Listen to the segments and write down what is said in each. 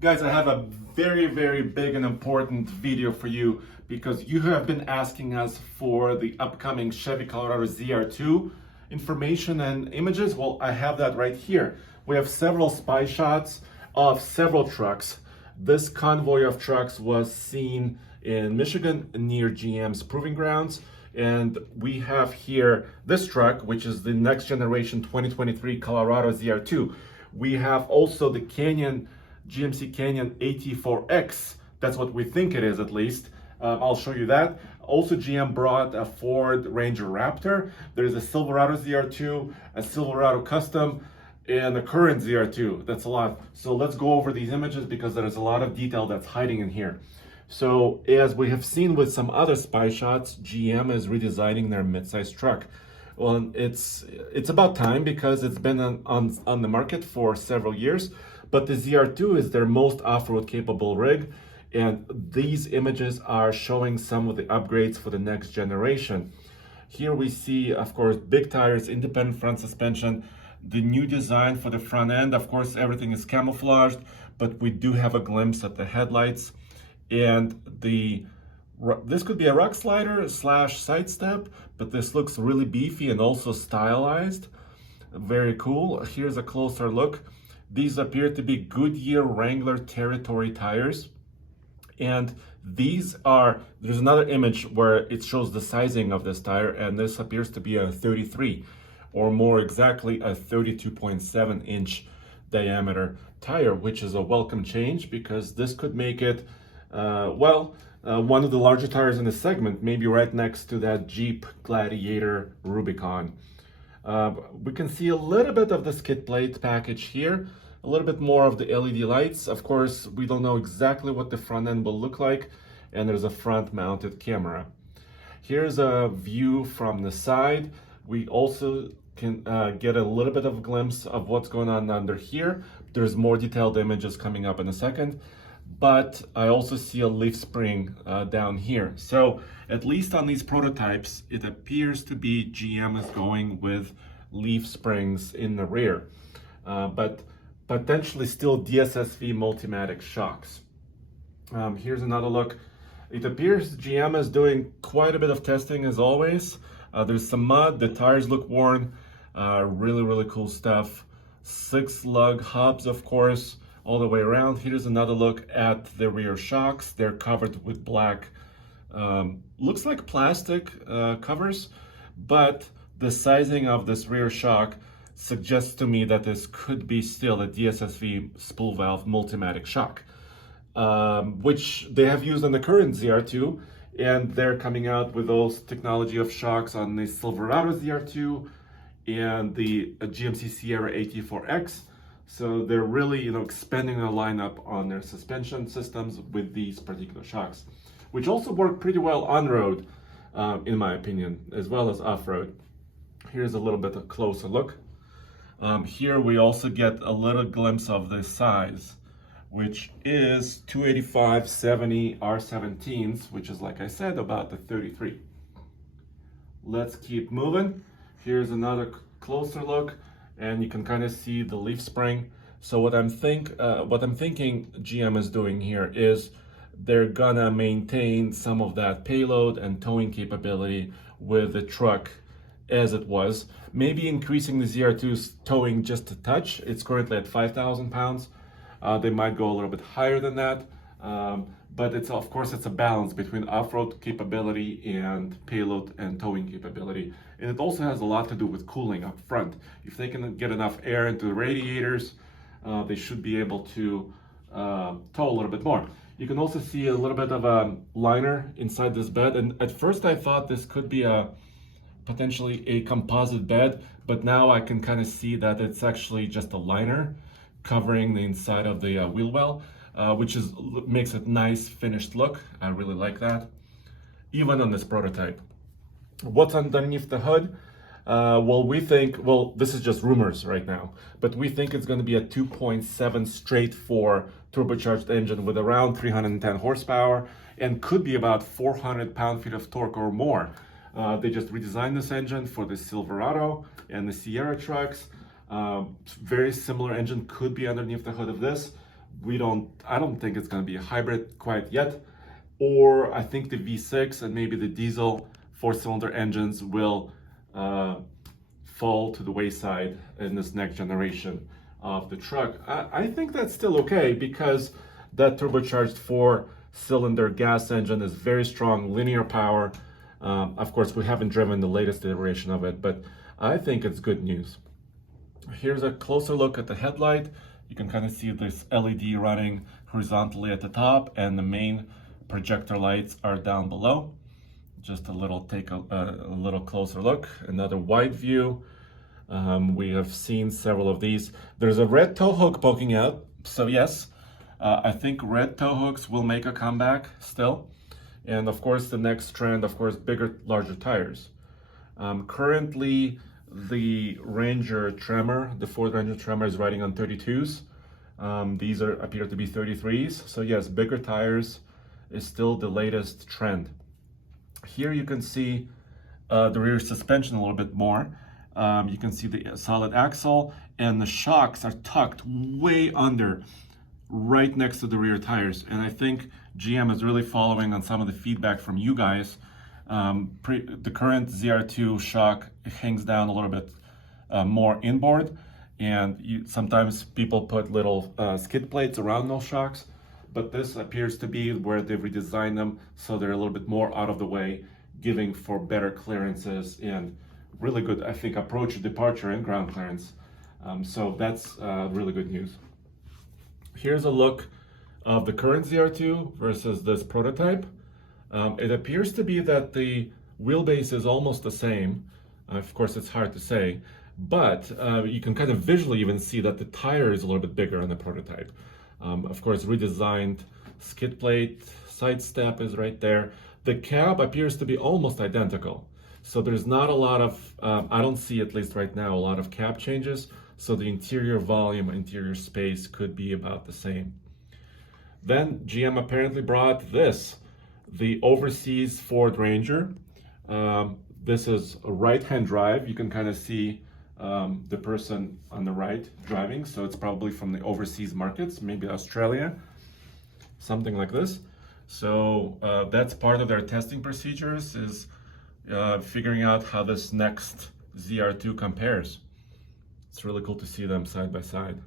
Guys, I have a very big and important video for you because you have been asking us for the upcoming Chevy Colorado ZR2 information and images. Well, I have that right here. We have several spy shots of several trucks. This convoy of trucks was seen in Michigan near GM's Proving Grounds. And we have here this truck, which is the next generation 2023 Colorado ZR2. We have also the GMC Canyon AT4X. That's what we think it is, at least. I'll show you that. Also, GM brought a Ford Ranger Raptor. There's a Silverado ZR2, a Silverado Custom, and a current ZR2. That's a lot. So let's go over these images because there's a lot of detail that's hiding in here. So as we have seen with some other spy shots, GM is redesigning their midsize truck. Well, it's about time because it's been on the market for several years, but the ZR2 is their most off-road capable rig, and these images are showing some of the upgrades for the next generation. Here we see, of course, big tires, independent front suspension, the new design for the front end. Of course, everything is camouflaged, but we do have a glimpse at the headlights. And this could be a rock slider / side step, but this looks really beefy and also stylized. Very cool. Here's a closer look. These appear to be Goodyear Wrangler Territory tires. And there's another image where it shows the sizing of this tire, and this appears to be a 33, or more exactly a 32.7 inch diameter tire, which is a welcome change because this could make it one of the larger tires in the segment, maybe right next to that Jeep Gladiator Rubicon. We can see a little bit of the skid plate package here, a little bit more of the LED lights. Of course, we don't know exactly what the front end will look like, and there's a front mounted camera. Here's a view from the side. We also can get a little bit of a glimpse of what's going on under here. There's more detailed images coming up in a second. But I also see a leaf spring down here. So at least on these prototypes, it appears to be GM is going with leaf springs in the rear, but potentially still DSSV Multimatic shocks. Here's another look. It appears GM is doing quite a bit of testing as always. There's some mud, the tires look worn, really cool stuff. 6 lug hubs, of course, all the way around. Here's another look at the rear shocks. They're covered with black, looks like plastic covers, but the sizing of this rear shock suggests to me that this could be still a DSSV spool valve Multimatic shock, which they have used on the current ZR2, and they're coming out with those technology of shocks on the Silverado ZR2 and the GMC Sierra AT4X. So they're really, expanding the lineup on their suspension systems with these particular shocks, which also work pretty well on road, in my opinion, as well as off-road. Here's a little bit of closer look. Here we also get a little glimpse of the size, which is 285/70 R17s, which is, like I said, about the 33. Let's keep moving. Here's another closer look, and you can kind of see the leaf spring. So what I'm thinking GM is doing here is they're gonna maintain some of that payload and towing capability with the truck as it was, maybe increasing the ZR2's towing just a touch. It's currently at 5,000 pounds. They might go a little bit higher than that, but it's a balance between off-road capability and payload and towing capability. And it also has a lot to do with cooling up front. If they can get enough air into the radiators, they should be able to tow a little bit more. You can also see a little bit of a liner inside this bed. And at first I thought this could be potentially a composite bed, but now I can kind of see that it's actually just a liner covering the inside of the wheel well, which makes it nice finished look. I really like that, even on this prototype. What's underneath the hood? This is just rumors right now, but we think it's going to be a 2.7 straight 4 turbocharged engine with around 310 horsepower and could be about 400 pound-feet of torque or more. They just redesigned this engine for the Silverado and the Sierra trucks. Very similar engine could be underneath the hood of this, I don't think it's going to be a hybrid quite yet, or I think the V6 and maybe the diesel 4-cylinder engines will fall to the wayside in this next generation of the truck. I think that's still okay because that turbocharged 4-cylinder gas engine is very strong, linear power. Of course, we haven't driven the latest iteration of it, but I think it's good news. Here's a closer look at the headlight. You can kind of see this LED running horizontally at the top, and the main projector lights are down below. Just a little little closer look. Another wide view. We have seen several of these. There's a red tow hook poking out. So yes, I think red tow hooks will make a comeback still. And of course, the next trend, of course, bigger, larger tires. Currently, the Ranger Tremor, the Ford Ranger Tremor is riding on 32s. These appear to be 33s. So yes, bigger tires is still the latest trend. Here you can see the rear suspension a little bit more. You can see the solid axle, and the shocks are tucked way under, right next to the rear tires. And I think GM is really following on some of the feedback from you guys. The current ZR2 shock hangs down a little bit more inboard, and sometimes people put little skid plates around those shocks, but this appears to be where they've redesigned them so they're a little bit more out of the way, giving for better clearances and really good, I think, approach, departure, and ground clearance. So that's really good news. Here's a look of the current ZR2 versus this prototype. It appears to be that the wheelbase is almost the same. Of course, it's hard to say, but you can kind of visually even see that the tire is a little bit bigger on the prototype. Of course, redesigned skid plate, side step is right there. The cab appears to be almost identical. So there's not a lot of, I don't see at least right now, a lot of cab changes. So the interior volume, interior space could be about the same. Then GM apparently brought this, the overseas Ford Ranger. This is a right-hand drive. You can kind of see the person on the right driving. So it's probably from the overseas markets, maybe Australia, something like this. So that's part of their testing procedures, is figuring out how this next ZR2 compares. It's really cool to see them side by side.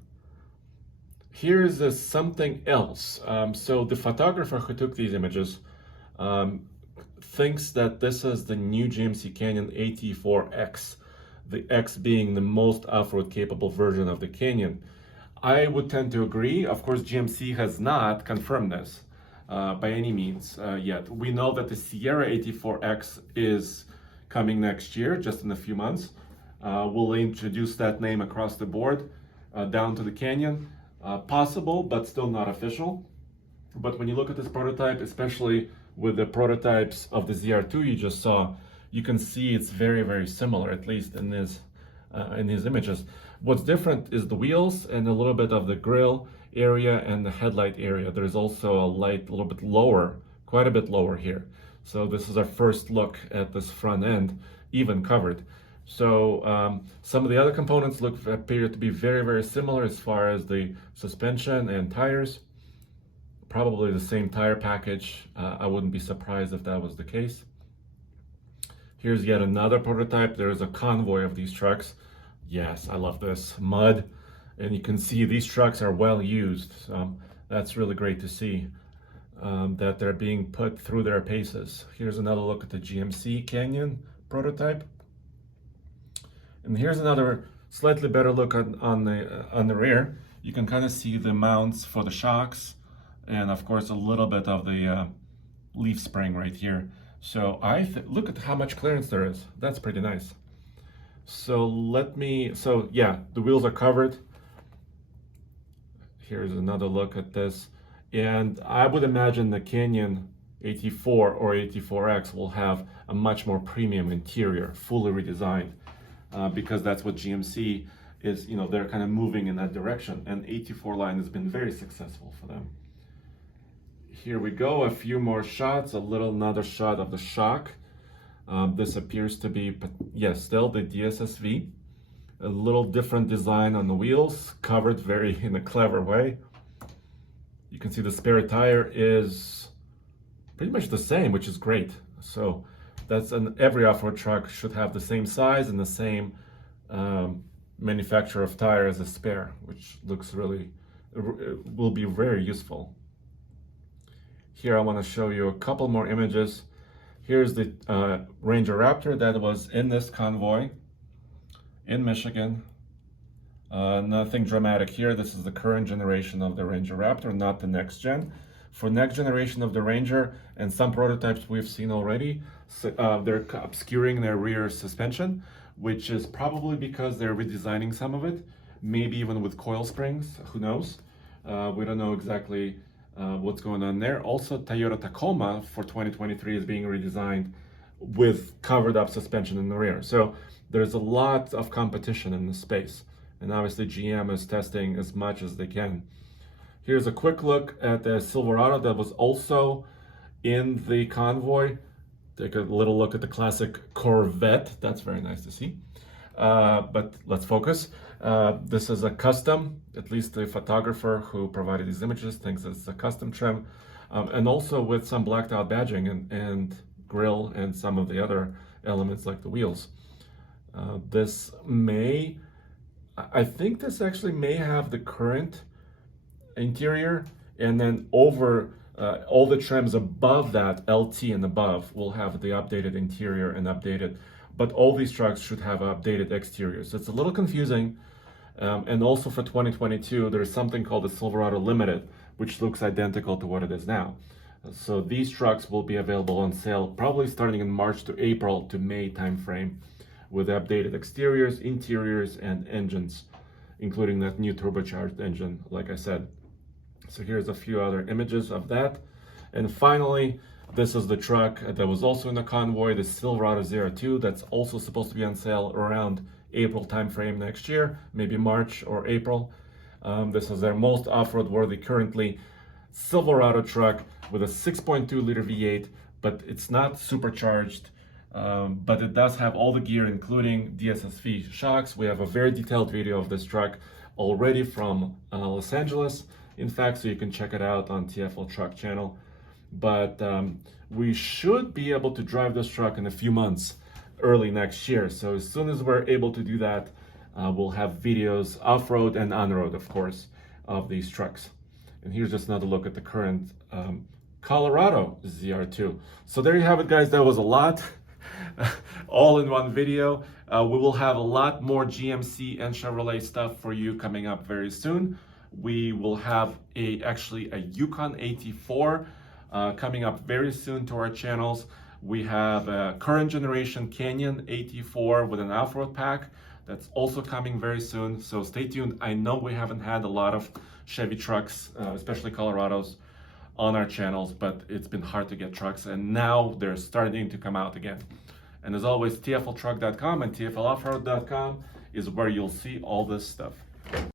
Here's something else. So the photographer who took these images thinks that this is the new GMC Canyon AT4X, the X being the most off-road capable version of the Canyon. I would tend to agree. Of course, GMC has not confirmed this by any means yet. We know that the Sierra AT4X is coming next year, just in a few months. We'll introduce that name across the board down to the Canyon. Possible, but still not official. But when you look at this prototype, especially with the prototypes of the ZR2 you just saw, you can see it's very, very similar, at least in these images. What's different is the wheels and a little bit of the grille area and the headlight area. There's also a light a little bit lower, quite a bit lower here. So this is our first look at this front end, even covered. So some of the other components appear to be very, very similar as far as the suspension and tires. Probably the same tire package. I wouldn't be surprised if that was the case. Here's yet another prototype. There's a convoy of these trucks. Yes, I love this. Mud. And you can see these trucks are well used. That's really great to see that they're being put through their paces. Here's another look at the GMC Canyon prototype. And here's another slightly better look on the rear. You can kind of see the mounts for the shocks, and of course a little bit of the leaf spring right here. So look at how much clearance there is. That's pretty nice. So yeah, the wheels are covered. Here's another look at this. And I would imagine the Canyon AT4 or AT4X will have a much more premium interior, fully redesigned. Because that's what GMC is, they're kind of moving in that direction. And AT4 line has been very successful for them. Here we go, a few more shots, another shot of the shock. This appears to be, yes, still the DSSV. A little different design on the wheels, covered in a clever way. You can see the spare tire is pretty much the same, which is great. So that's every off-road truck should have the same size and the same manufacturer of tire as a spare, which looks really, will be very useful. Here I want to show you a couple more images. Here's the Ranger Raptor that was in this convoy in Michigan. Nothing dramatic here. This is the current generation of the Ranger Raptor, not the next gen. For next generation of the Ranger and some prototypes we've seen already, they're obscuring their rear suspension, which is probably because they're redesigning some of it, maybe even with coil springs, who knows. We don't know exactly what's going on there. Also, Toyota Tacoma for 2023 is being redesigned with covered up suspension in the rear. So there's a lot of competition in the space. And obviously GM is testing as much as they can. Here's a quick look at the Silverado that was also in the convoy. Take a little look at the classic Corvette. That's very nice to see. But let's focus. This is a custom, at least the photographer who provided these images thinks it's a custom trim. And also with some blacked out badging and grille and some of the other elements like the wheels. I think this actually may have the current interior, and then over all the trims above that, LT and above, will have the updated interior and updated, but all these trucks should have updated exteriors. So it's a little confusing. And also for 2022, there's something called the Silverado Limited, which looks identical to what it is now. So these trucks will be available on sale probably starting in March to April to May timeframe, with updated exteriors, interiors, and engines, including that new turbocharged engine, like I said. So here's a few other images of that. And finally, this is the truck that was also in the convoy, the Silverado ZR2, that's also supposed to be on sale around April timeframe next year, maybe March or April. This is their most off-road worthy currently Silverado truck with a 6.2 liter V8, but it's not supercharged. But it does have all the gear, including DSSV shocks. We have a very detailed video of this truck already from Los Angeles, in fact, so you can check it out on TFL Truck channel. But we should be able to drive this truck in a few months, early next year. So as soon as we're able to do that, we'll have videos off-road and on-road, of course, of these trucks. And here's just another look at the current Colorado ZR2. So there you have it, guys. That was a lot. All in one video. We will have a lot more GMC and Chevrolet stuff for you coming up very soon. We will have actually a Yukon AT4 coming up very soon to our channels. We have a current generation Canyon AT4 with an off-road pack that's also coming very soon, so stay tuned. I know we haven't had a lot of Chevy trucks, especially Colorados, on our channels, but it's been hard to get trucks, and now they're starting to come out again. And as always, TFLtruck.com and TFLoffroad.com is where you'll see all this stuff.